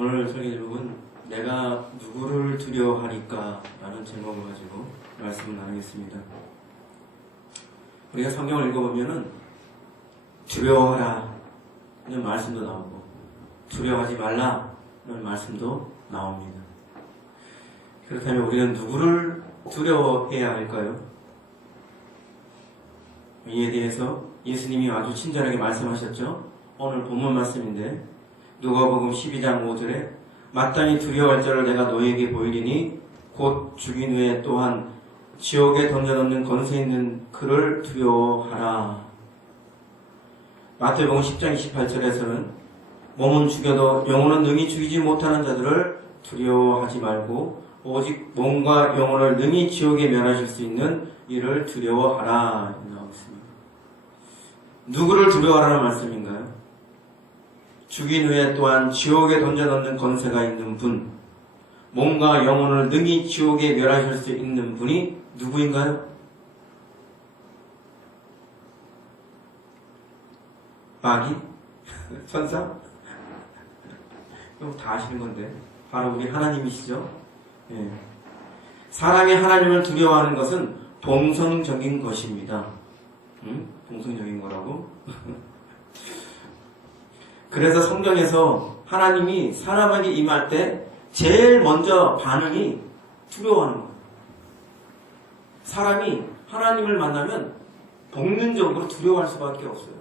오늘 설교 제목은 내가 누구를 두려워하리까 라는 제목을 가지고 말씀을 나누겠습니다. 우리가 성경을 읽어보면은 두려워하라 이런 말씀도 나오고 두려워하지 말라 이런 말씀도 나옵니다. 그렇다면 우리는 누구를 두려워해야 할까요? 이에 대해서 예수님이 아주 친절하게 말씀하셨죠. 오늘 본문 말씀인데 누가복음 12장 5절에 마땅히 두려워할 자를 내가 너에게 보이리니 곧 죽인 후에 또한 지옥에 던져넣는 권세 있는 그를 두려워하라. 마태복음 10장 28절에서는 몸은 죽여도 영혼은 능히 죽이지 못하는 자들을 두려워하지 말고 오직 몸과 영혼을 능히 지옥에 멸하실 수 있는 이를 두려워하라 나오고 있습니다. 누구를 두려워하라는 말씀인가요? 죽인 후에 또한 지옥에 던져넣는 권세가 있는 분, 몸과 영혼을 능히 지옥에 멸하실 수 있는 분이 누구인가요? 마귀? 천사? 이거 다 아시는 건데 바로 우리 하나님이시죠. 예. 사람이 하나님을 두려워하는 것은 동성적인 것입니다. 동성적인 거라고? 그래서 성경에서 하나님이 사람에게 임할 때 제일 먼저 반응이 두려워하는 거예요. 사람이 하나님을 만나면 본능적으로 두려워할 수밖에 없어요.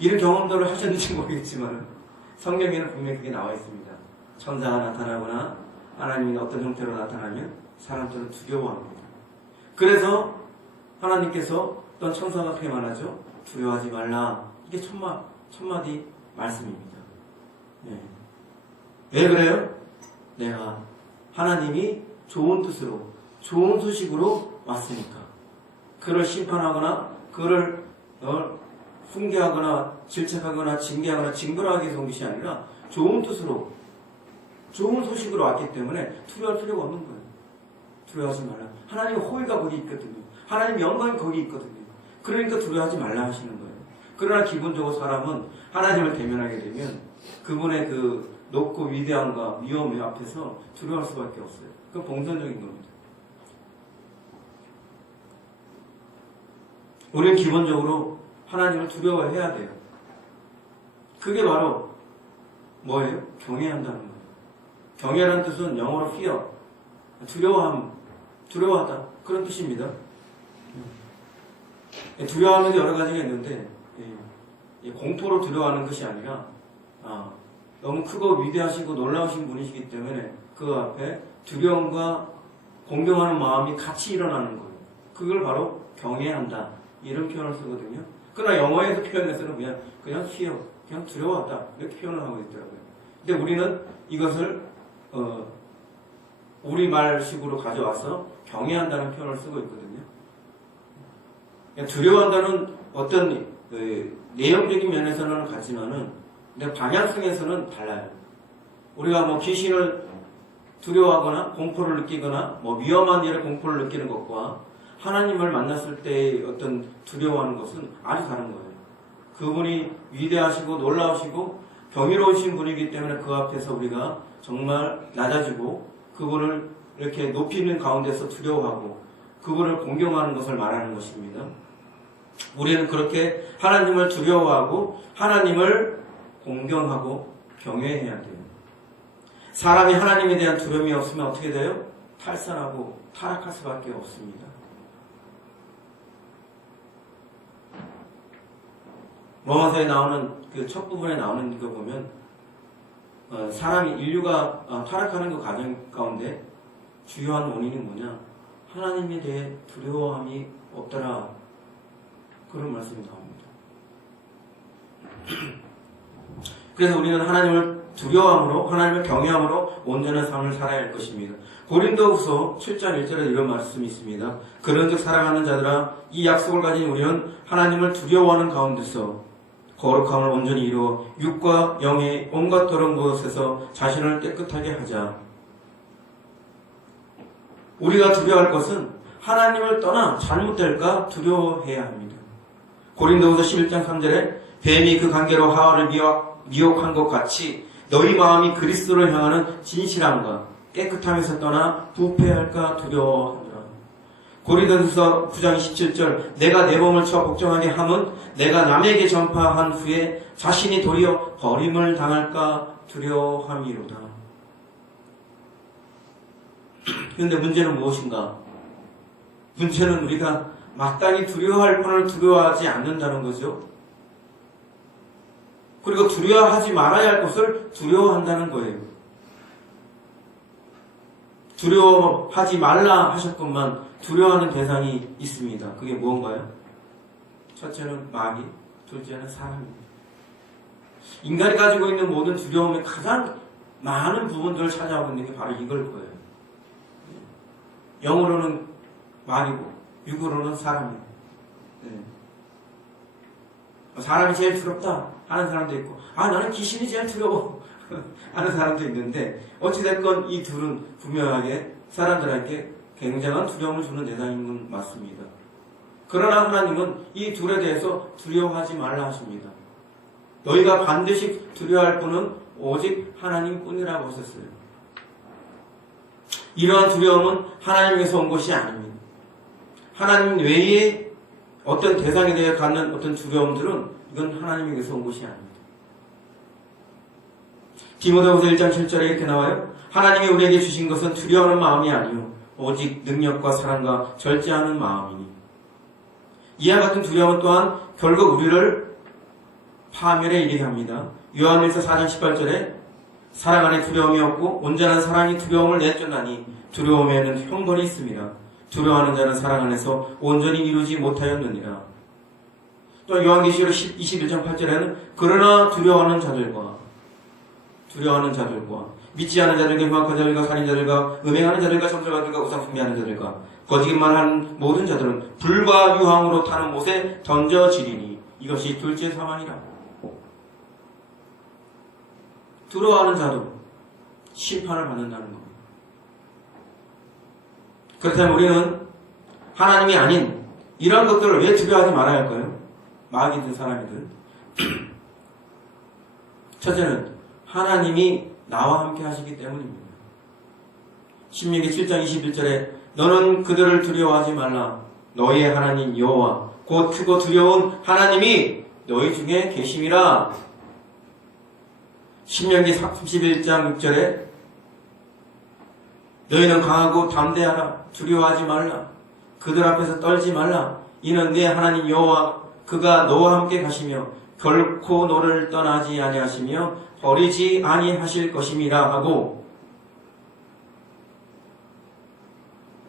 이런 경험들을 하셨는지 모르겠지만 성경에는 분명히 그게 나와 있습니다. 천사가 나타나거나 하나님이 어떤 형태로 나타나면 사람들은 두려워합니다. 그래서 하나님께서 어떤 천사가 그렇게 말하죠. 두려워하지 말라. 이게 첫마디 말씀입니다. 네. 왜 그래요? 내가 하나님이 좋은 뜻으로 좋은 소식으로 왔으니까 그를 심판하거나 그를 훈계하거나 질책하거나 징계하거나 징벌하기 위해서 온 것이 아니라 좋은 뜻으로 좋은 소식으로 왔기 때문에 두려워할 필요가 없는 거예요. 두려워하지 말라. 하나님의 호의가 거기 있거든요. 하나님의 영광이 거기 있거든요. 그러니까 두려워하지 말라 하시는 거예요. 그러나 기본적으로 사람은 하나님을 대면하게 되면 그분의 그 높고 위대함과 위엄 앞에서 두려워할 수밖에 없어요. 그건 본성적인 겁니다. 우리는 기본적으로 하나님을 두려워해야 돼요. 그게 바로 뭐예요? 경외한다는 거예요. 경외라는 뜻은 영어로 fear, 두려워하다 그런 뜻입니다. 두려워하는 여러 가지가 있는데 공포로 두려워하는 것이 아니라 너무 크고 위대하시고 놀라우신 분이시기 때문에 그 앞에 두려움과 공경하는 마음이 같이 일어나는 거예요. 그걸 바로 경외한다 이런 표현을 쓰거든요. 그러나 영어에서 표현해서는 그냥 fear, 그냥 두려워하다 이렇게 표현을 하고 있더라고요. 근데 우리는 이것을 우리말식으로 가져와서 경외한다는 표현을 쓰고 있거든요. 두려워한다는 어떤 내용적인 면에서는 같지만은 근데 방향성에서는 달라요. 우리가 뭐 귀신을 두려워하거나 공포를 느끼거나 뭐 위험한 일에 공포를 느끼는 것과 하나님을 만났을 때의 어떤 두려워하는 것은 아주 다른 거예요. 그분이 위대하시고 놀라우시고 경이로우신 분이기 때문에 그 앞에서 우리가 정말 낮아지고 그분을 이렇게 높이는 가운데서 두려워하고 그분을 공경하는 것을 말하는 것입니다. 우리는 그렇게 하나님을 두려워하고 하나님을 공경하고 경외해야 돼요. 사람이 하나님에 대한 두려움이 없으면 어떻게 돼요? 탈선하고 타락할 수밖에 없습니다. 로마서에 나오는 그 첫 부분에 나오는 거 보면 인류가 타락하는 그 과정 가운데 주요한 원인이 뭐냐? 하나님에 대해 두려워함이 없더라. 그런 말씀이 나옵니다. 그래서 우리는 하나님을 두려워함으로 하나님을 경외함으로 온전한 삶을 살아야 할 것입니다. 고린도후서 7장 1절에 이런 말씀이 있습니다. 그런즉 사랑하는 자들아 이 약속을 가진 우리는 하나님을 두려워하는 가운데서 거룩함을 온전히 이루어 육과 영의 온갖 더러운 것에서 자신을 깨끗하게 하자. 우리가 두려워할 것은 하나님을 떠나 잘못될까 두려워해야 합니다. 고린도후서 11장 3절에 뱀이 그 관계로 하와를 미혹한 것 같이 너희 마음이 그리스도를 향하는 진실함과 깨끗함에서 떠나 부패할까 두려워하노라. 고린도전서 9장 17절 내가 내 몸을 쳐 복종하게 함은 내가 남에게 전파한 후에 자신이 도리어 버림을 당할까 두려워함이로다. 그런데 문제는 무엇인가? 문제는 우리가 마땅히 두려워할 분을 두려워하지 않는다는 거죠. 그리고 두려워하지 말아야 할 것을 두려워한다는 거예요. 두려워하지 말라 하셨건만 두려워하는 대상이 있습니다. 그게 무언가요? 첫째는 마귀, 둘째는 사람입니다. 인간이 가지고 있는 모든 두려움의 가장 많은 부분들을 찾아오고 있는 게 바로 이걸 거예요. 영으로는 마귀고 육으로는 사람이에요. 사람이 제일 두렵다 하는 사람도 있고 나는 귀신이 제일 두려워 하는 사람도 있는데 어찌됐건 이 둘은 분명하게 사람들에게 굉장한 두려움을 주는 대상인 건 맞습니다. 그러나 하나님은 이 둘에 대해서 두려워하지 말라 하십니다. 너희가 반드시 두려워할 분은 오직 하나님뿐이라고 하셨어요. 이러한 두려움은 하나님에서 온 것이 아닙니다. 하나님 외에 어떤 대상에 대해 갖는 어떤 두려움들은 이건 하나님에게서 온 것이 아닙니다. 디모데후서 1장 7절에 이렇게 나와요. 하나님이 우리에게 주신 것은 두려워하는 마음이 아니요 오직 능력과 사랑과 절제하는 마음이니. 이와 같은 두려움은 또한 결국 우리를 파멸에 이르게 합니다. 요한일서 4장 18절에 사랑 안에 두려움이 없고 온전한 사랑이 두려움을 내쫓나니 두려움에는 형벌이 있습니다. 두려워하는 자는 사랑 안에서 온전히 이루지 못하였느니라. 또 요한계시록 21장 8절에는 그러나 두려워하는 자들과 믿지 않은 자들과 흉악한 자들과 살인자들과 음행하는 자들과 점술가들과 우상 숭배하는 자들과 거짓말하는 모든 자들은 불과 유황으로 타는 못에 던져지리니 이것이 둘째 사망이라. 두려워하는 자도 심판을 받는다는 겁니다. 그렇다면 우리는 하나님이 아닌 이런 것들을 왜 두려워하지 말아야 할까요? 마귀든 사람이든. 첫째는 하나님이 나와 함께 하시기 때문입니다. 신명기 7장 21절에 너는 그들을 두려워하지 말라. 너희의 하나님 여호와 곧 크고 두려운 하나님이 너희 중에 계심이라. 신명기 31장 6절에 너희는 강하고 담대하라. 두려워하지 말라. 그들 앞에서 떨지 말라. 이는 네 하나님 여호와 그가 너와 함께 가시며 결코 너를 떠나지 아니하시며 버리지 아니하실 것임이라 하고,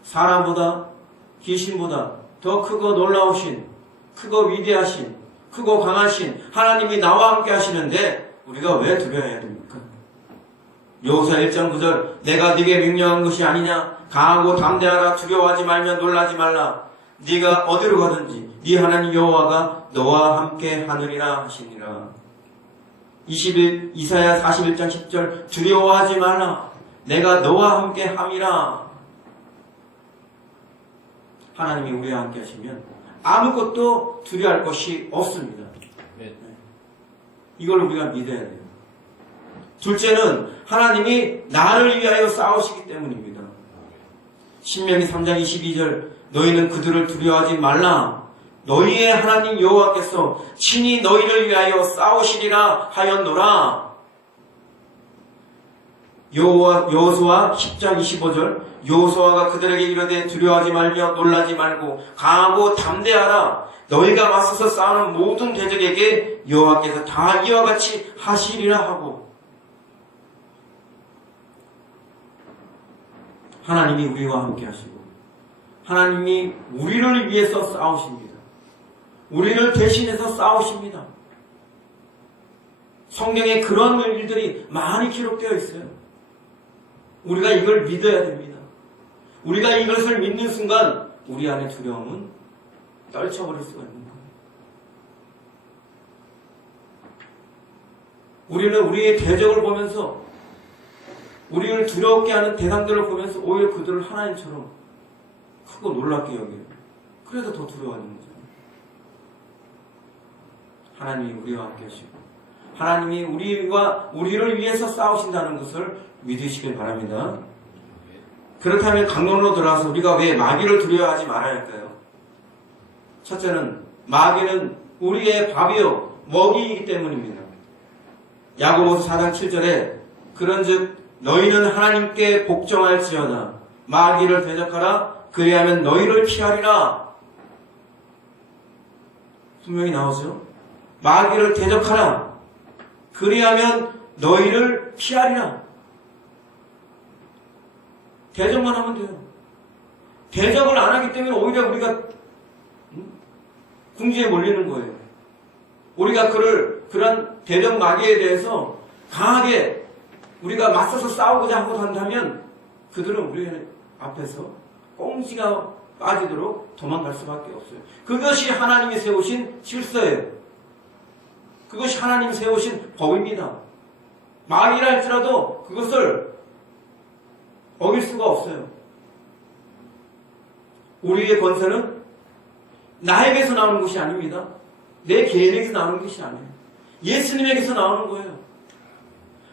사람보다 귀신보다 더 크고 놀라우신, 크고 위대하신, 크고 강하신 하나님이 나와 함께 하시는데 우리가 왜 두려워해야 됩니까? 여호수아 1장 9절 내가 네게 명령한 것이 아니냐. 강하고 담대하라. 두려워하지 말며 놀라지 말라. 네가 어디로 가든지 네 하나님 여호와가 너와 함께 하느니라 하시니라. 이사야 41장 10절 두려워하지 말라. 내가 너와 함께 함이라. 하나님이 우리와 함께 하시면 아무것도 두려워할 것이 없습니다. 이걸 우리가 믿어야 돼요. 둘째는 하나님이 나를 위하여 싸우시기 때문입니다. 신명기 3장 22절 너희는 그들을 두려워하지 말라. 너희의 하나님 여호와께서 친히 너희를 위하여 싸우시리라 하였노라. 여호수아 10장 25절 여호수아가 그들에게 이르되 두려워하지 말며 놀라지 말고 강하고 담대하라. 너희가 맞서서 싸우는 모든 대적에게 여호와께서 다 이와 같이 하시리라 하고, 하나님이 우리와 함께 하시고 하나님이 우리를 위해서 싸우십니다. 우리를 대신해서 싸우십니다. 성경에 그런 일들이 많이 기록되어 있어요. 우리가 이걸 믿어야 됩니다. 우리가 이것을 믿는 순간 우리 안의 두려움은 떨쳐버릴 수가 있는 거예요. 우리는 우리의 대적을 보면서, 우리를 두렵게 하는 대상들을 보면서 오히려 그들을 하나님처럼 크고 놀랍게 여겨요. 그래서 더 두려워하는 거죠. 하나님이 우리와 함께 하시고 하나님이 우리를 위해서 싸우신다는 것을 믿으시길 바랍니다. 그렇다면 강론으로 들어와서 우리가 왜 마귀를 두려워하지 말아야 할까요? 첫째는 마귀는 우리의 밥이요 먹이이기 때문입니다. 야고보서 4장 7절에 그런즉 너희는 하나님께 복종할지어다 마귀를 대적하라 그리하면 너희를 피하리라. 분명히 나오죠. 마귀를 대적하라 그리하면 너희를 피하리라. 대적만 하면 돼요. 대적을 안 하기 때문에 오히려 우리가 궁지에 몰리는 거예요. 우리가 그런 대적 마귀에 대해서 강하게 우리가 맞서서 싸우고자 하고 한다면 그들은 우리 앞에서 꽁지가 빠지도록 도망갈 수밖에 없어요. 그것이 하나님이 세우신 질서예요. 그것이 하나님이 세우신 법입니다. 마귀라 할지라도 그것을 어길 수가 없어요. 우리의 권세는 나에게서 나오는 것이 아닙니다. 내 개인에게서 나오는 것이 아니에요. 예수님에게서 나오는 거예요.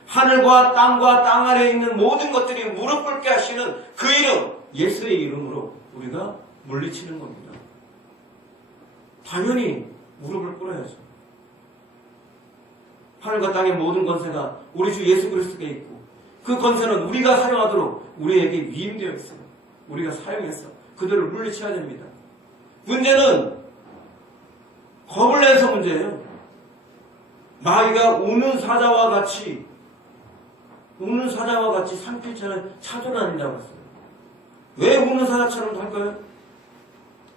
하늘과 땅 아래에 있는 모든 것들이 무릎 꿇게 하시는 그 이름, 예수의 이름으로 우리가 물리치는 겁니다. 당연히 무릎을 꿇어야죠. 하늘과 땅의 모든 권세가 우리 주 예수 그리스도께 있고 그 권세는 우리가 사용하도록 우리에게 위임되어 있어요. 우리가 사용해서 그들을 물리쳐야 됩니다. 문제는 겁을 내서 문제예요. 마귀가 우는 사자와 같이 산길처럼 찾아다닌다고 했어요. 왜 우는 사자처럼 할까요?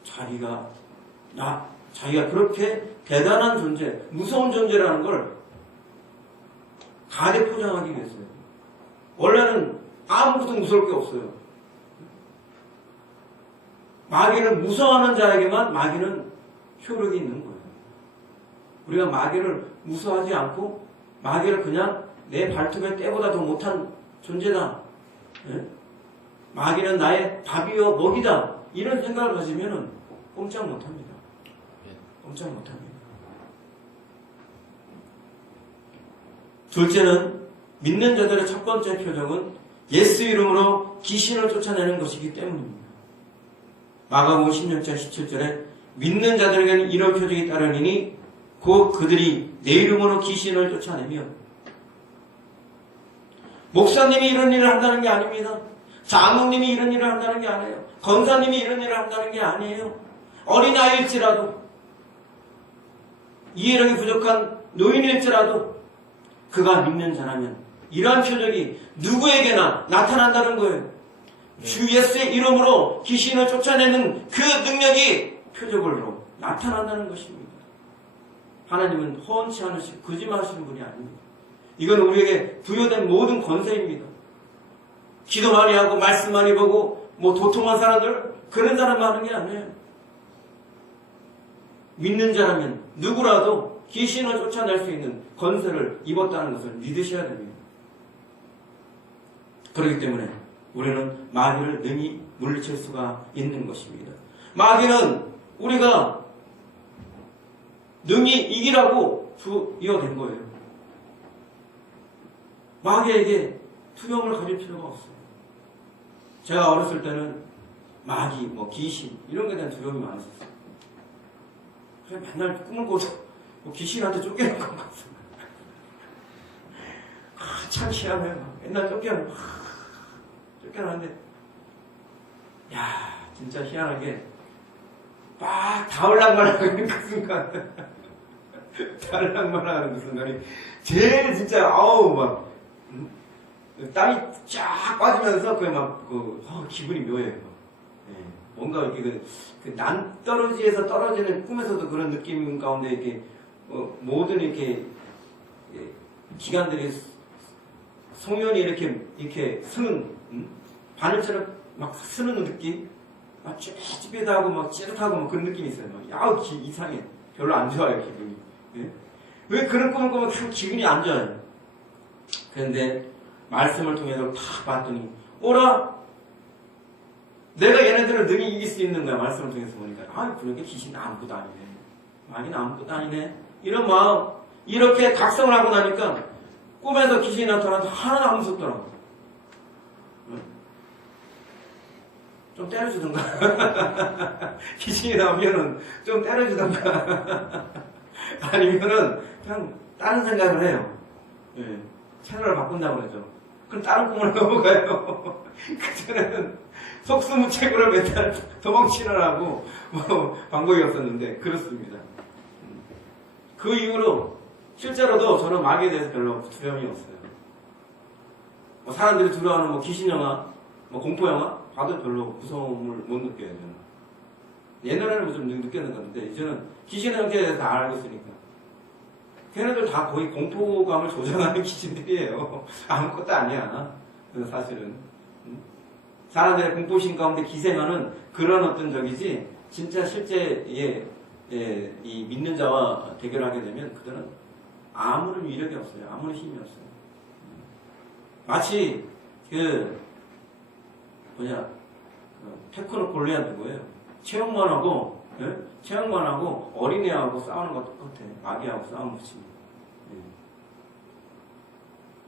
자기가 그렇게 대단한 존재, 무서운 존재라는 걸 가대 포장하기 위해서요. 원래는 아무것도 무서울 게 없어요. 마귀를 무서워하는 자에게만 마귀는 효력이 있는 거예요. 우리가 마귀를 무서워하지 않고 마귀를 그냥 내 발톱에 때보다 더 못한 존재다. 예? 마귀는 나의 밥이요 먹이다. 이런 생각을 가지면 꼼짝 못합니다. 꼼짝 못합니다. 둘째는 믿는 자들의 첫 번째 표적은 예수 이름으로 귀신을 쫓아내는 것이기 때문입니다. 마가복음 16장 17절에 믿는 자들에게는 이런 표적이 따르니니 곧 그들이 내 이름으로 귀신을 쫓아내며 목사님이 이런 일을 한다는 게 아닙니다. 장로님이 이런 일을 한다는 게 아니에요. 권사님이 이런 일을 한다는 게 아니에요. 어린아이일지라도 이해력이 부족한 노인일지라도 그가 믿는 자라면 이러한 표적이 누구에게나 나타난다는 거예요. 주 예수의 이름으로 귀신을 쫓아내는 그 능력이 표적으로 나타난다는 것입니다. 하나님은 허언치 않으시고 거짓말하시는 분이 아닙니다. 이건 우리에게 부여된 모든 권세입니다. 기도 많이 하고 말씀 많이 보고 도통한 사람들 그런 사람만 하는 게 아니에요. 믿는 자라면 누구라도 귀신을 쫓아낼 수 있는 권세를 입었다는 것을 믿으셔야 됩니다. 그렇기 때문에 우리는 마귀를 능히 물리칠 수가 있는 것입니다. 마귀는 우리가 능히 이기라고 부여된 거예요. 마귀에게 두려움을 가질 필요가 없어요. 제가 어렸을 때는 마귀, 귀신 이런 것에 대한 두려움이 많았었어요. 그래서 맨날 꿈을 꿔도 귀신한테 쫓겨난 것 같아요. 참 희한해요. 맨날 쫓겨나는데 진짜 희한하게 막 다을락말하는 그 순간 다을락말하는 그 순간이 제일 진짜 땀이 쫙 빠지면서 기분이 묘해요. 뭔가 이렇게 난떨어지에서 떨어지는 꿈에서도 그런 느낌 가운데 이렇게 모든 이렇게 기관들이 송연이 이렇게 스는 바늘처럼 막 스는 느낌, 막 찌릿하고 막 찌릿하고 그런 느낌이 있어요. 이상해. 별로 안 좋아요 기분이. 예? 왜 그런 꿈을 꾸면 참 기분이 안 좋아요. 그런데 말씀을 통해서 탁 봤더니 오라. 내가 얘네들을 능히 이길 수 있는 거야. 말씀을 통해서 보니까 그러니까 귀신이 아무것도 아니네. 마귀는 아무것도 아니네. 이런 마음, 이렇게 각성을 하고 나니까 꿈에서 귀신이 나타나도 하나도 안 무섭더라고. 좀 때려주던가. 귀신이 나오면은 좀 때려주던가. 아니면은 그냥 다른 생각을 해요. 예. 채널을 바꾼다고 그러죠. 그럼 다른 꿈을 넘어가요. 그전에는 속수무책으로 맨날 도망치느라고 뭐 방법이 없었는데 그렇습니다. 그 이후로 실제로도 저는 마귀에 대해서 별로 두려움이 없어요. 뭐 사람들이 두려워하는 뭐 귀신 영화, 뭐 공포 영화 봐도 별로 무서움을 못 느껴요. 저는. 옛날에는 좀 느꼈는 건데 이제는 귀신의 형태에 대해서 다 알고 있으니까 걔네들 다 거의 공포감을 조장하는 귀신들이에요. 아무것도 아니야. 사실은 사람들의 공포심 가운데 기생하는 그런 어떤 적이지 진짜 실제 이 믿는 자와 대결하게 되면 그들은 아무런 위력이 없어요. 아무런 힘이 없어요. 마치 테크노 골리앗 누구예요? 체형만 하고 어린애하고 싸우는 것 똑같아. 마귀하고 싸움 붙입니다.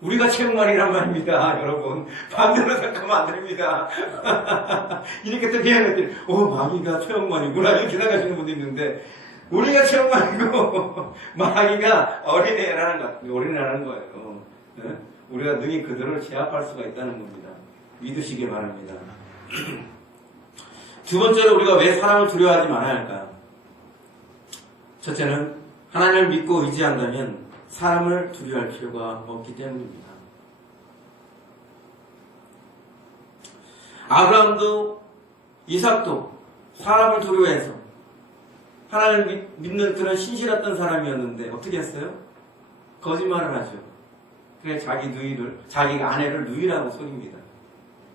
우리가 체형만이란 말입니다, 여러분. 반대로 생각하면 안 됩니다. 이렇게 또 미안했더니, 마귀가 체형만이구나 이렇게 생각하시는 분도 있는데 우리가 체형만이고 마귀가 어린애라는 거예요. 우리가 능히 그들을 제압할 수가 있다는 겁니다. 믿으시기 바랍니다. 두 번째로 우리가 왜 사람을 두려워하지 말아야 할까요? 첫째는 하나님을 믿고 의지한다면 사람을 두려워할 필요가 없기 때문입니다. 아브라함도 이삭도 사람을 두려워해서 하나님을 믿는 그런 신실했던 사람이었는데 어떻게 했어요? 거짓말을 하죠. 그래 자기 아내를 누이라고 속입니다.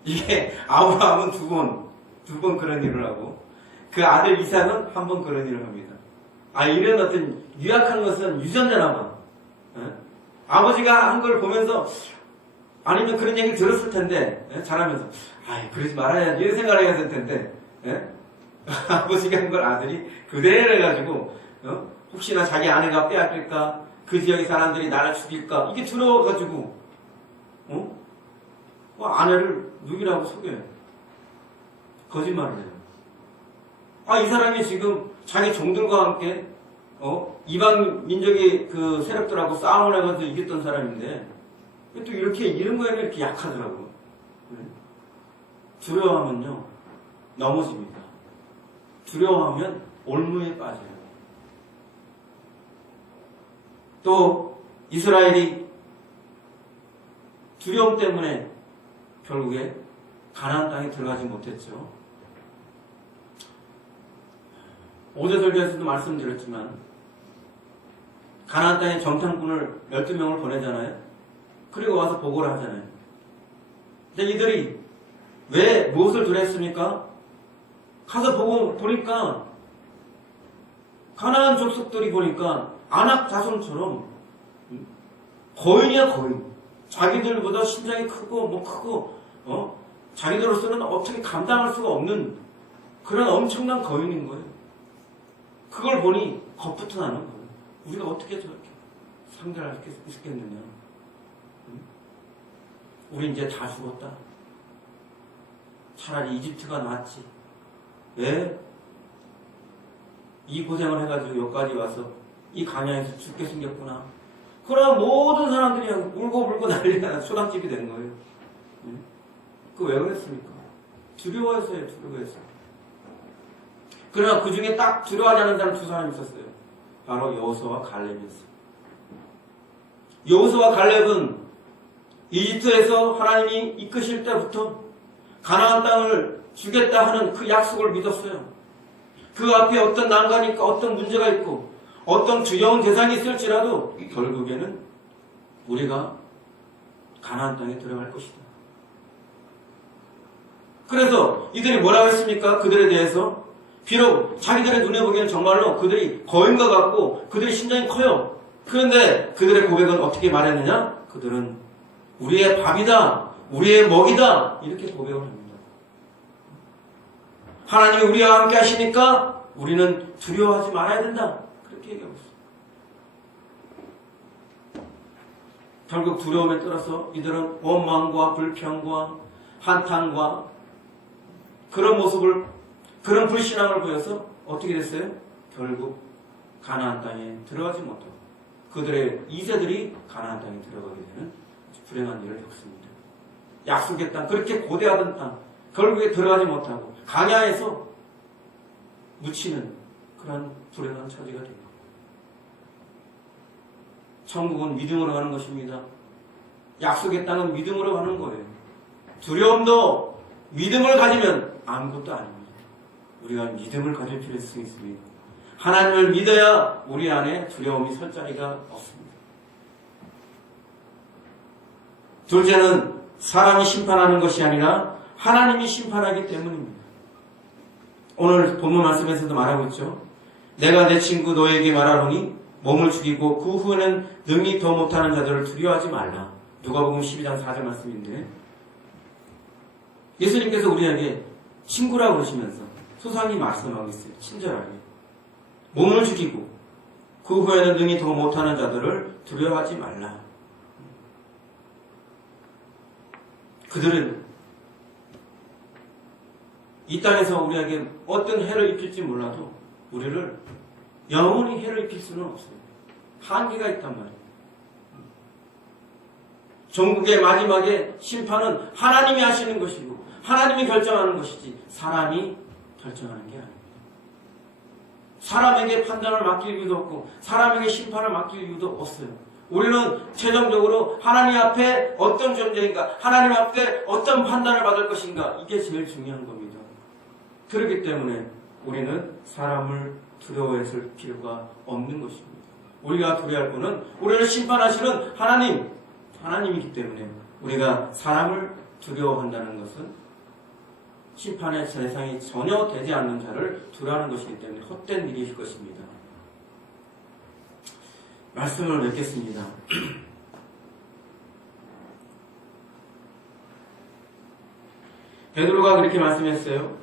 이게 아브라함은 두 번 그런 일을 하고 그 아들 이삭은 한 번 그런 일을 합니다. 이런 어떤 유약한 것은 유전자나 봐. 아버지가 한 걸 보면서 아니면 그런 얘기 들었을 텐데 자라면서 그러지 말아야지 이런 생각을 해야 될 텐데 아버지가 한 걸 아들이 그대로 해가지고 혹시나 자기 아내가 빼앗길까 그 지역의 사람들이 나를 죽일까 이게 두려워가지고 아내를 누이라고 속여요. 거짓말을 해요. 이 사람이 지금 자기 종들과 함께 이방 민족의 그 세력들하고 싸움을 해가지고 이겼던 사람인데 또 이런 거에는 이렇게 약하더라고요. 두려워하면요 넘어집니다. 두려워하면 올무에 빠져요. 또 이스라엘이 두려움 때문에 결국에 가나안 땅에 들어가지 못했죠. 오대설교에서도 말씀드렸지만 가나안 땅에 정탐꾼을 12명을 보내잖아요. 그리고 와서 보고를 하잖아요. 근데 이들이 왜 무엇을 두려웠습니까? 가서 보니까 가나안 족속들이 보니까 아낙 자손처럼 거인이야 거인. 자기들보다 신장이 크고 자기들로서는 어떻게 감당할 수가 없는 그런 엄청난 거인인 거예요. 그걸 보니 겁부터 나는 거예요. 우리가 어떻게 저렇게 상대할 수 있겠느냐. 우리 이제 다 죽었다. 차라리 이집트가 낫지. 왜? 이 고생을 해가지고 여기까지 와서 이 광야에서 죽게 생겼구나. 그러나 모든 사람들이 울고 난리가 초당집이 된 거예요. 그거 왜 그랬습니까? 두려워했어요. 그러나 그 중에 딱 두려워하지 않는 사람 두 사람이 있었어요. 바로 여호수아와 갈렙이었어요. 여호수아와 갈렙은 이집트에서 하나님이 이끄실 때부터 가나안 땅을 주겠다 하는 그 약속을 믿었어요. 그 앞에 어떤 난관이 있고 어떤 문제가 있고 어떤 두려운 대상이 있을지라도 결국에는 우리가 가나안 땅에 들어갈 것이다. 그래서 이들이 뭐라고 했습니까? 그들에 대해서 비록 자기들의 눈에 보기에는 정말로 그들이 거인과 같고 그들의 신장이 커요. 그런데 그들의 고백은 어떻게 말했느냐? 그들은 우리의 밥이다, 우리의 먹이다 이렇게 고백을 합니다. 하나님이 우리와 함께 하시니까 우리는 두려워하지 말아야 된다. 그렇게 얘기하고 있어요. 결국 두려움에 떨어서 이들은 원망과 불평과 한탄과 그런 모습을, 그런 불신앙을 보여서 어떻게 됐어요? 결국 가나안 땅에 들어가지 못하고 그들의 2세들이 가나안 땅에 들어가게 되는 불행한 일을 겪습니다. 약속의 땅, 그렇게 고대하던 땅, 결국에 들어가지 못하고 광야에서 묻히는 그런 불행한 처지가 됩니다. 천국은 믿음으로 가는 것입니다. 약속의 땅은 믿음으로 가는 거예요. 두려움도 믿음을 가지면 아무것도 아닙니다. 우리가 믿음을 가질 필요성이 있습니다. 하나님을 믿어야 우리 안에 두려움이 설 자리가 없습니다. 둘째는 사람이 심판하는 것이 아니라 하나님이 심판하기 때문입니다. 오늘 본문 말씀에서도 말하고 있죠. 내가 내 친구 너에게 말하노니 몸을 죽이고 그 후에는 능히 더 못하는 자들을 두려워하지 말라. 누가복음 12장 4절 말씀인데 예수님께서 우리에게 친구라고 그러시면서 소상히 말씀하고 있어요. 친절하게. 몸을 죽이고 그 후에는 능히 더 못하는 자들을 두려워하지 말라. 그들은 이 땅에서 우리에게 어떤 해를 입힐지 몰라도 우리를 영원히 해를 입힐 수는 없어요. 한계가 있단 말이에요. 종국의 마지막에 심판은 하나님이 하시는 것이고 하나님이 결정하는 것이지 사람이 결정하는 게 아닙니다. 사람에게 판단을 맡길 이유도 없고 사람에게 심판을 맡길 이유도 없어요. 우리는 최종적으로 하나님 앞에 어떤 존재인가, 하나님 앞에 어떤 판단을 받을 것인가, 이게 제일 중요한 겁니다. 그렇기 때문에 우리는 사람을 두려워했을 필요가 없는 것입니다. 우리가 두려워할 분은 우리를 심판하시는 하나님이기 때문에 우리가 사람을 두려워한다는 것은 심판의 대상이 전혀 되지 않는 자를 두려워하는 것이기 때문에 헛된 일일 것입니다. 말씀을 맺겠습니다. 베드로가 그렇게 말씀했어요.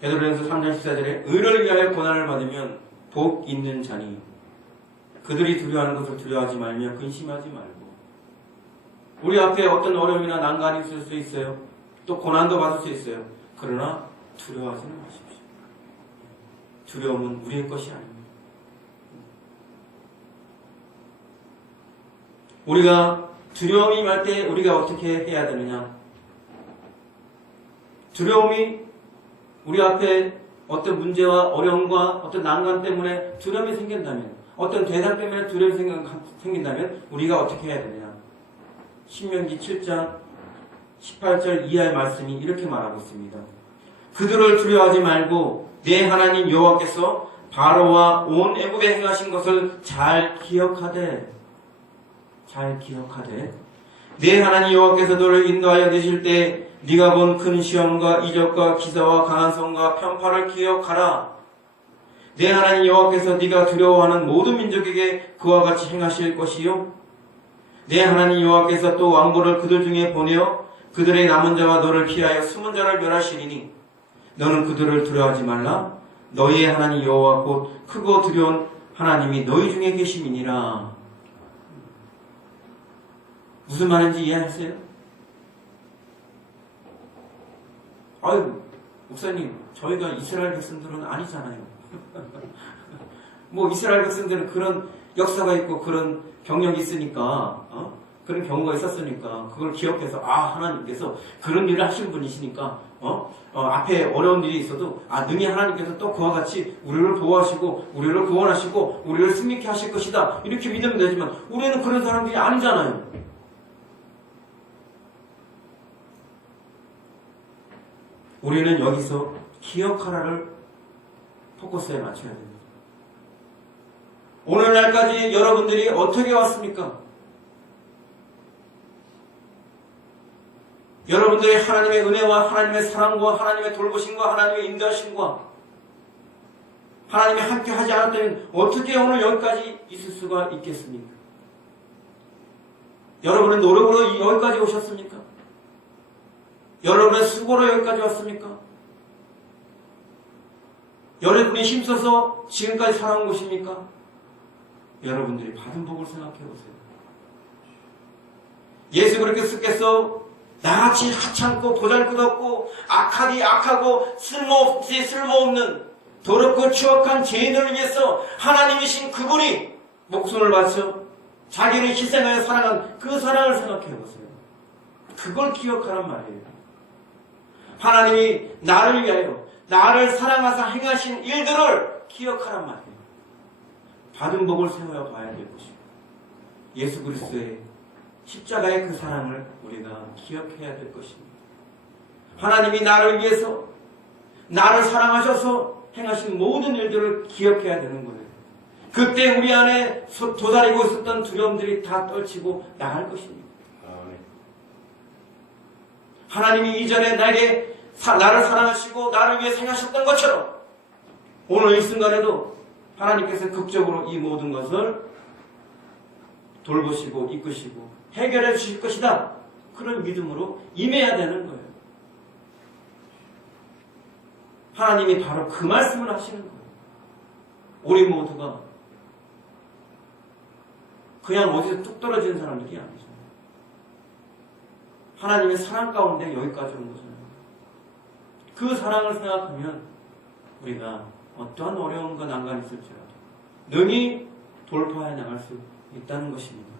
베드로전서 3장 14절에 의를 위하여 고난을 받으면 복 있는 자니 그들이 두려워하는 것을 두려워하지 말며 근심하지 말고. 우리 앞에 어떤 어려움이나 난관이 있을 수 있어요. 또 고난도 받을 수 있어요. 그러나 두려워하지는 마십시오. 두려움은 우리의 것이 아닙니다. 우리가 두려움이 임할 때 우리가 어떻게 해야 되느냐? 두려움이 우리 앞에 어떤 문제와 어려움과 어떤 난관 때문에 두려움이 생긴다면, 어떤 대상 때문에 두려움이 생긴다면 우리가 어떻게 해야 되느냐? 신명기 7장 18절 이하의 말씀이 이렇게 말하고 있습니다. 그들을 두려워하지 말고 내 하나님 여호와께서 바로와 온 애굽에 행하신 것을 잘 기억하되 내 하나님 여호와께서 너를 인도하여 내실 때 네가 본 큰 시험과 이적과 기사와 강한 성과 편파를 기억하라. 내 하나님 여호와께서 네가 두려워하는 모든 민족에게 그와 같이 행하실 것이요. 내 하나님 여호와께서 또 왕보를 그들 중에 보내어 그들의 남은 자와 너를 피하여 숨은 자를 멸하시리니 너는 그들을 두려워하지 말라. 너희의 하나님 여호와 곧 크고 두려운 하나님이 너희 중에 계심이니라. 무슨 말인지 이해하세요? 아유, 목사님, 저희가 이스라엘 백성들은 아니잖아요. 뭐 이스라엘 백성들은 그런 역사가 있고 그런 경력이 있으니까, 그런 경우가 있었으니까 그걸 기억해서 하나님께서 그런 일을 하신 분이시니까 앞에 어려운 일이 있어도 능히 하나님께서 또 그와 같이 우리를 보호하시고 우리를 구원하시고 우리를 승리케 하실 것이다 이렇게 믿으면 되지만 우리는 그런 사람들이 아니잖아요. 우리는 여기서 기억하라를 포커스에 맞춰야 됩니다. 오늘날까지 여러분들이 어떻게 왔습니까? 여러분들이 하나님의 은혜와 하나님의 사랑과 하나님의 돌보심과 하나님의 인도하심과 하나님이 함께 하지 않았다면 어떻게 오늘 여기까지 있을 수가 있겠습니까? 여러분의 노력으로 여기까지 오셨습니까? 여러분의 수고로 여기까지 왔습니까? 여러분이 힘써서 지금까지 살아온 것입니까? 여러분들이 받은 복을 생각해 보세요. 예수 그렇게 쓰겠어? 나같이 하찮고 보잘것없고 악하고 쓸모없는 더럽고 추악한 죄인을 위해서 하나님이신 그분이 목숨을 바쳐 자기를 희생하여 사랑한 그 사랑을 생각해 보세요. 그걸 기억하란 말이에요. 하나님이 나를 위하여 나를 사랑하사 행하신 일들을 기억하란 말이에요. 받은 복을 세워 봐야 될 것이고 예수 그리스도의 십자가의 그 사랑을 우리가 기억해야 될 것입니다. 하나님이 나를 위해서 나를 사랑하셔서 행하신 모든 일들을 기억해야 되는 거예요. 그때 우리 안에 도사리고 있었던 두려움들이 다 떨치고 나갈 것입니다. 하나님이 이전에 나를 사랑하시고 나를 위해 행하셨던 것처럼 오늘 이 순간에도 하나님께서 극적으로 이 모든 것을 돌보시고 이끄시고 해결해 주실 것이다. 그런 믿음으로 임해야 되는 거예요. 하나님이 바로 그 말씀을 하시는 거예요. 우리 모두가 그냥 어디서 뚝 떨어지는 사람들이 아니죠. 하나님의 사랑 가운데 여기까지 온 거잖아요. 그 사랑을 생각하면 우리가 어떠한 어려움과 난관이 있을지라도 능히 돌파해 나갈 수 있다는 것입니다.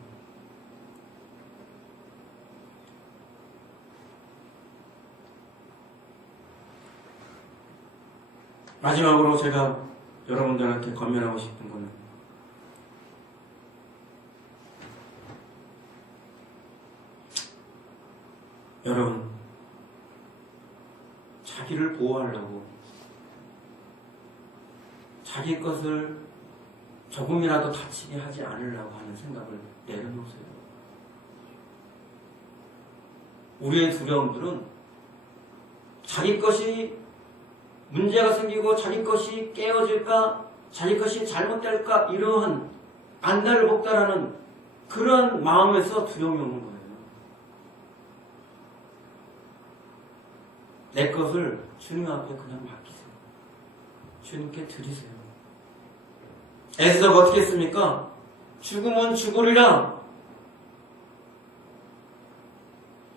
마지막으로 제가 여러분들한테 권면하고 싶은 것은 여러분 자기를 보호하려고 자기 것을 조금이라도 다치게 하지 않으려고 하는 생각을 내려놓으세요. 우리의 두려움들은 자기 것이 문제가 생기고 자기 것이 깨어질까 자기 것이 잘못될까 이러한 안달복달하는 그런 마음에서 두려움이 오는 거예요. 내 것을 주님 앞에 그냥 맡기세요. 주님께 드리세요. 에스더가 어떻게 했습니까? 죽으면 죽으리라.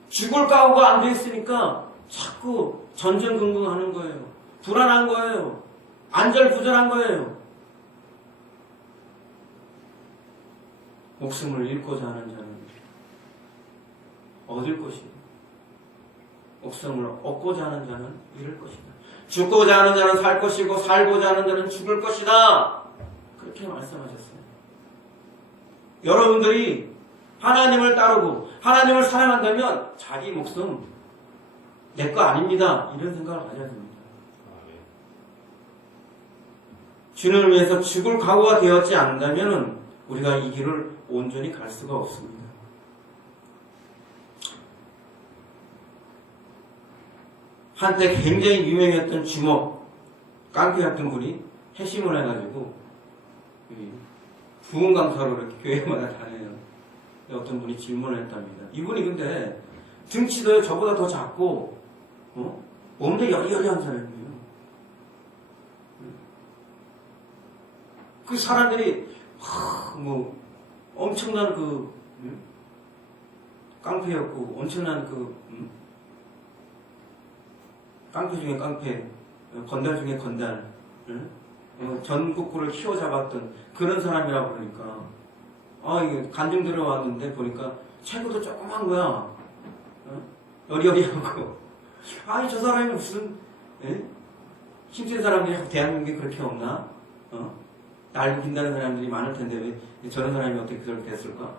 죽을 각오가 안 돼 있으니까 자꾸 전전긍긍하는 거예요. 불안한 거예요. 안절부절한 거예요. 목숨을 잃고자 하는 자는 얻을 것이고 목숨을 얻고자 하는 자는 잃을 것이다. 죽고자 하는 자는 살 것이고 살고자 하는 자는 죽을 것이다. 그렇게 말씀하셨어요. 여러분들이 하나님을 따르고 하나님을 사랑한다면 자기 목숨 내 거 아닙니다. 이런 생각을 가져야 됩니다. 주님을 위해서 죽을 각오가 되었지 않는다면 우리가 이 길을 온전히 갈 수가 없습니다. 한때 굉장히 유명했던 주먹 깡패였던 분이 회심을 해가지고 부흥 강사로 이렇게 교회마다 다녀요. 어떤 분이 질문을 했답니다. 이분이 근데 등치도 저보다 더 작고 몸도 여리여리한 사람이에요. 그 사람들이 엄청난 깡패였고 엄청난 깡패 중에 깡패, 건달 중에 건달, 전국구를 휘어잡았던 그런 사람이라 그러니까 이게 간증 들어왔는데 보니까 체구도 조그만 거야. 여리여리하고 저 사람이 무슨 힘센 사람들이 대한민국에 그렇게 없나? 날 이긴다는 사람들이 많을 텐데 왜 저런 사람이 어떻게 그렇게 됐을까?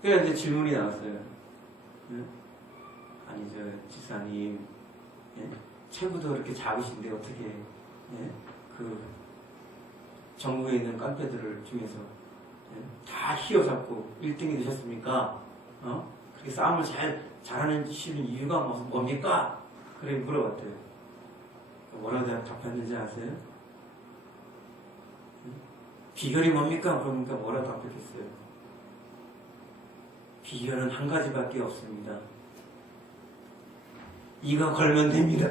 그래서 이제 질문이 나왔어요. 아니 지사님 체구도 그렇게 작으신데 어떻게 그 전국에 있는 깡패들을 중에서 다 휘어잡고 1등이 되셨습니까? 그렇게 싸움을 잘하는 이유가 뭡니까? 그래 물어봤대요. 뭐라고 답했는지 아세요? 비결이 뭡니까? 그러니까 뭐라고 답했겠어요? 비결은 한 가지밖에 없습니다. 이거 걸면 됩니다.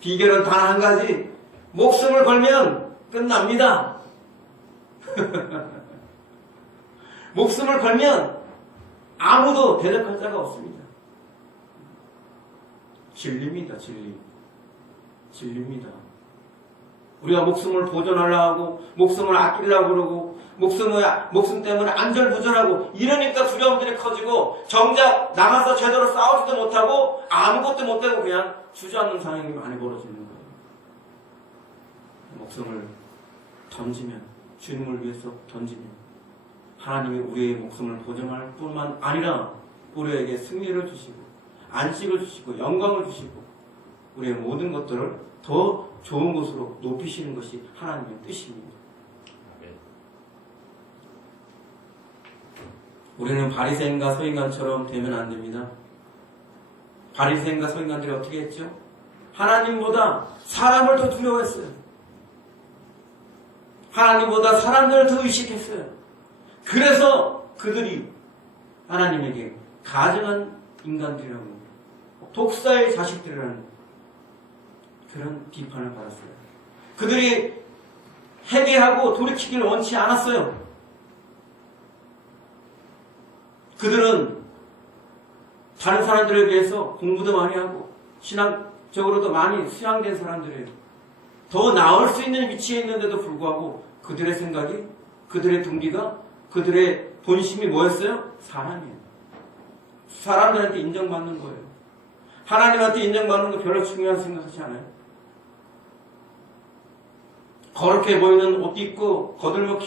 비결은 단 한 가지. 목숨을 걸면 끝납니다. 목숨을 걸면 아무도 대적할 자가 없습니다. 진리입니다. 진리입니다. 우리가 목숨을 보존하려고 하고 목숨을 아끼려고 그러고 목숨 때문에 안절부절하고 이러니까 두려움들이 커지고 정작 나가서 제대로 싸우지도 못하고 아무것도 못하고 그냥 주저앉는 상황이 많이 벌어지는 거예요. 목숨을 던지면, 주님을 위해서 던지면 하나님이 우리의 목숨을 보존할 뿐만 아니라 우리에게 승리를 주시고 안식을 주시고 영광을 주시고 우리의 모든 것들을 더 좋은 곳으로 높이시는 것이 하나님의 뜻입니다. 우리는 바리새인과 서인관처럼 되면 안 됩니다. 바리새인과 서인관들이 어떻게 했죠? 하나님보다 사람을 더 두려워했어요. 하나님보다 사람들을 더 의식했어요. 그래서 그들이 하나님에게 가증한 인간들이라고 독사의 자식들이라는 그런 비판을 받았어요. 그들이 회개하고 돌이키기를 원치 않았어요. 그들은 다른 사람들에 비해서 공부도 많이 하고 신앙적으로도 많이 수양된 사람들이에요. 더 나을 수 있는 위치에 있는데도 불구하고 그들의 생각이, 그들의 동기가, 그들의 본심이 뭐였어요? 사람이에요. 사람들한테 인정받는 거예요. 하나님한테 인정받는 거 별로 중요한 생각하지 않아요. 거룩해 보이는 옷 입고 거들먹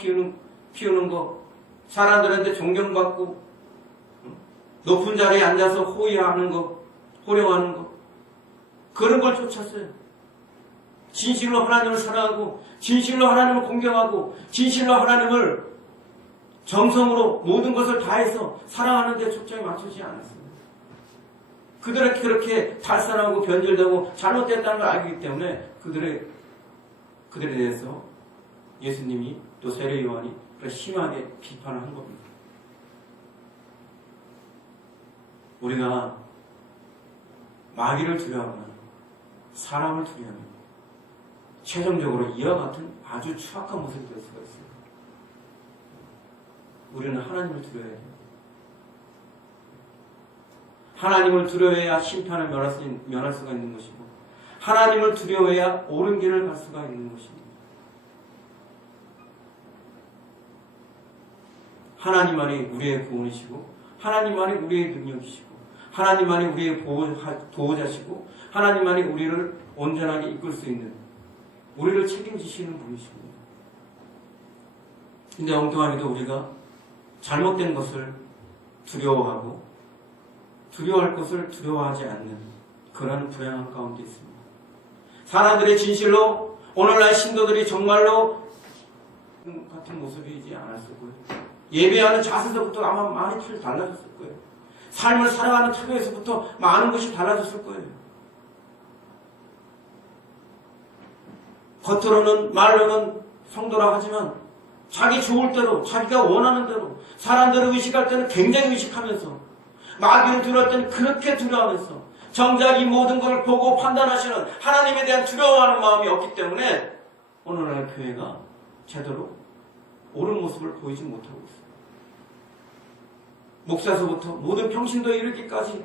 피우는 거, 사람들한테 존경받고 높은 자리에 앉아서 호의하는 거, 호령하는 거, 그런 걸 쫓았어요. 진실로 하나님을 사랑하고 진실로 하나님을 공경하고 진실로 하나님을 정성으로 모든 것을 다해서 사랑하는 데 초점이 맞추지 않았어요. 그들은 그렇게 탈선하고 변절되고 잘못됐다는 걸 알기 때문에 그들에 대해서 예수님이 또 세례 요한이 심하게 비판을 한 겁니다. 우리가 마귀를 두려워하거나 사람을 두려워하면 최종적으로 이와 같은 아주 추악한 모습이 될 수가 있어요. 우리는 하나님을 두려워해야 돼요. 하나님을 두려워해야 심판을 면할 수가 있는 것이고 하나님을 두려워해야 옳은 길을 갈 수가 있는 것입니다. 하나님만이 우리의 구원이시고 하나님만이 우리의 능력이시고 하나님만이 우리의 보호자시고 하나님만이 우리를 온전하게 이끌 수 있는 우리를 책임지시는 분이십니다. 근데 엉뚱하게도 우리가 잘못된 것을 두려워하고 두려워할 것을 두려워하지 않는 그런 불행한 가운데 있습니다. 사람들의 진실로 오늘날 신도들이 정말로 같은 모습이지 않았을 거예요. 예배하는 자세서부터 아마 많이 달라졌을 거예요. 삶을 살아가는 태도에서부터 많은 것이 달라졌을 거예요. 겉으로는 말로는 성도라 하지만 자기 좋을 대로 자기가 원하는 대로 사람들을 의식할 때는 굉장히 의식하면서 마귀를 두려울 때는 그렇게 두려워하면서 정작 이 모든 것을 보고 판단하시는 하나님에 대한 두려워하는 마음이 없기 때문에 오늘날 교회가 제대로 옳은 모습을 보이지 못하고 있어요. 목사서부터 모든 평신도에 이르기까지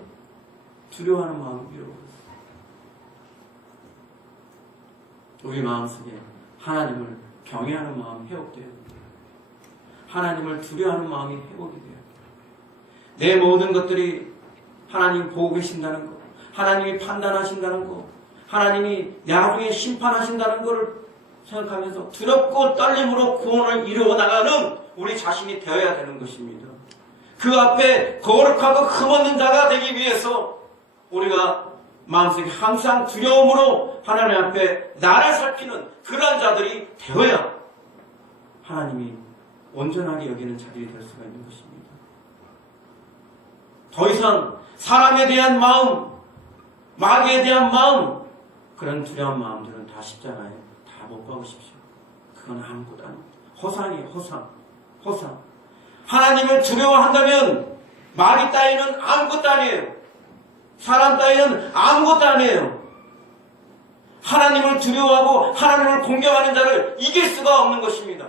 두려워하는 마음을 잃어버렸어요. 우리 마음속에 하나님을 경외하는 마음이 회복돼야 합니다. 하나님을 두려워하는 마음이 회복이 돼요. 내 모든 것들이 하나님 보고 계신다는 것, 하나님이 판단하신다는 것, 하나님이 나중에 심판하신다는 것을 생각하면서 두렵고 떨림으로 구원을 이루어 나가는 우리 자신이 되어야 되는 것입니다. 그 앞에 거룩하고 흠없는 자가 되기 위해서 우리가 마음속에 항상 두려움으로 하나님 앞에 나를 살피는 그러한 자들이 되어야 하나님이 온전하게 여기는 자들이 될 수가 있는 것입니다. 더 이상 사람에 대한 마음, 마귀에 대한 마음, 그런 두려운 마음들은 다 십자가에 다 못 박으십시오. 그건 아무것도 아닙니다. 허상이에요. 허상. 하나님을 두려워한다면 마귀 따위는 아무것도 아니에요. 사람 따위는 아무것도 아니에요. 하나님을 두려워하고 하나님을 공경하는 자를 이길 수가 없는 것입니다.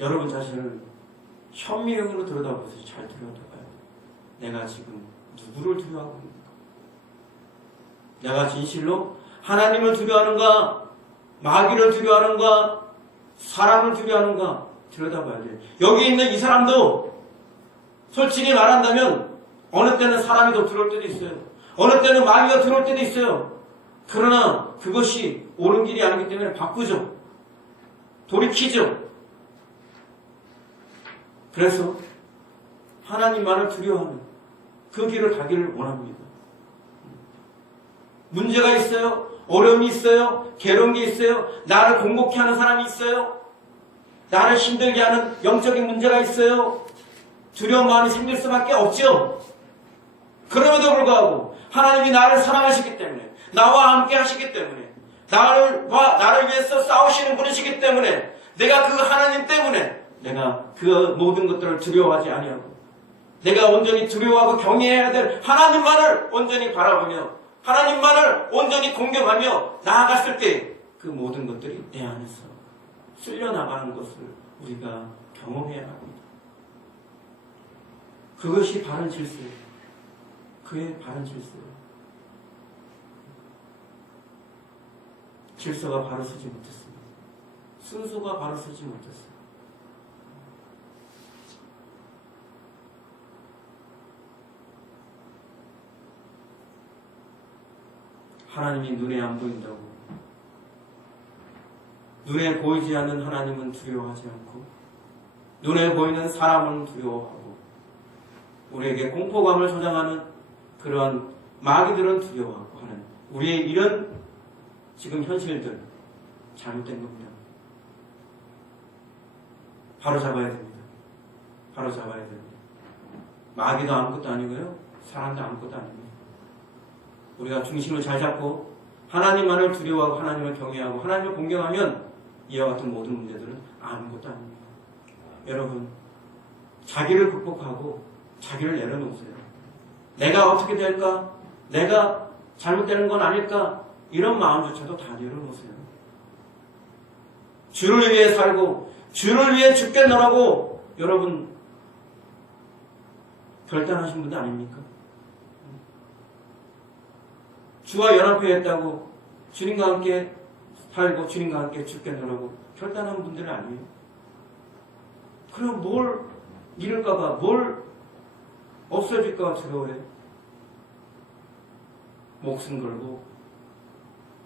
여러분 자신을 현미경으로 들여다보세요. 잘 들여다봐요. 내가 지금 누구를 두려워하고 있는가? 내가 진실로 하나님을 두려워하는가? 마귀를 두려워하는가? 사람을 두려워하는가? 들여다봐야 돼요. 여기 있는 이 사람도 솔직히 말한다면 어느 때는 사람이 더 들어올 때도 있어요. 어느 때는 마귀가 들어올 때도 있어요. 그러나 그것이 옳은 길이 아니기 때문에 바꾸죠. 돌이키죠. 그래서 하나님만을 두려워하는 그 길을 가기를 원합니다. 문제가 있어요. 어려움이 있어요. 괴로운 게 있어요. 나를 공곡해 하는 사람이 있어요. 나를 힘들게 하는 영적인 문제가 있어요. 두려운 마음이 생길 수밖에 없죠. 그럼에도 불구하고 하나님이 나를 사랑하시기 때문에, 나와 함께 하시기 때문에, 나를 위해서 싸우시는 분이시기 때문에, 내가 그 하나님 때문에 내가 그 모든 것들을 두려워하지 아니하고, 내가 온전히 두려워하고 경외해야 될 하나님만을 온전히 바라보며 하나님만을 온전히 공경하며 나아갔을 때 그 모든 것들이 내 안에서 쓸려나가는 것을 우리가 경험해야 합니다. 그것이 바른 질서예요. 그의 바른 질서예요. 질서가 바로 서지 못했습니다. 순서가 바로 서지 못했어요. 하나님이 눈에 안 보인다고, 눈에 보이지 않는 하나님은 두려워하지 않고 눈에 보이는 사람은 두려워하고, 우리에게 공포감을 조장하는 그러한 마귀들은 두려워하고 하는 우리의 이런 지금 현실들 잘못된 겁니다. 바로 잡아야 됩니다. 바로 잡아야 됩니다. 마귀도 아무것도 아니고요, 사람도 아무것도 아닙니다. 우리가 중심을 잘 잡고 하나님만을 두려워하고 하나님을 경외하고 하나님을 공경하면 이와 같은 모든 문제들은 아무것도 아닙니다. 여러분, 자기를 극복하고 자기를 내려놓으세요. 내가 어떻게 될까? 내가 잘못되는 건 아닐까? 이런 마음조차도 다 내려놓으세요. 주를 위해 살고 주를 위해 죽겠노라고 여러분 결단하신 분도 아닙니까? 주와 연합회했다고 주님과 함께 살고 주님과 함께 죽겠노라고 결단한 분들은 아니에요. 그럼 뭘 잃을까봐, 뭘 없어질까봐 두려워해요. 목숨 걸고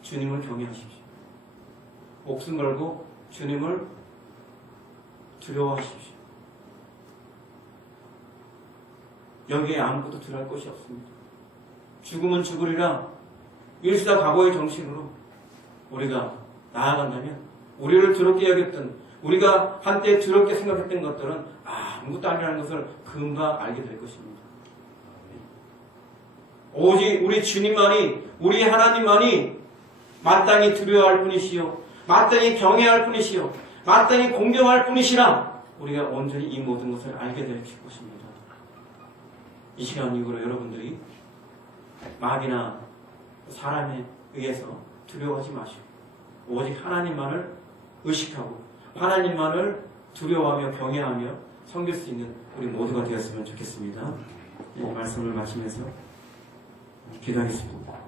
주님을 경외하십시오. 목숨 걸고 주님을 두려워하십시오. 여기에 아무것도 두려울 것이 없습니다. 죽으면 죽으리라 일사각오의 정신으로 우리가 나아간다면, 우리를 더럽게 여겼던, 우리가 한때 더럽게 생각했던 것들은 아무것도 아니라는 것을 금방 알게 될 것입니다. 오직 우리 주님만이, 우리 하나님만이 마땅히 두려워할 뿐이시요, 마땅히 경외할 뿐이시요, 마땅히 공경할 뿐이시라 우리가 온전히 이 모든 것을 알게 될 것입니다. 이 시간 이후로 여러분들이 마귀나 사람에 의해서 두려워하지 마시고 오직 하나님만을 의식하고 하나님만을 두려워하며 경외하며 섬길 수 있는 우리 모두가 되었으면 좋겠습니다. 이 말씀을 마치면서 기도하겠습니다.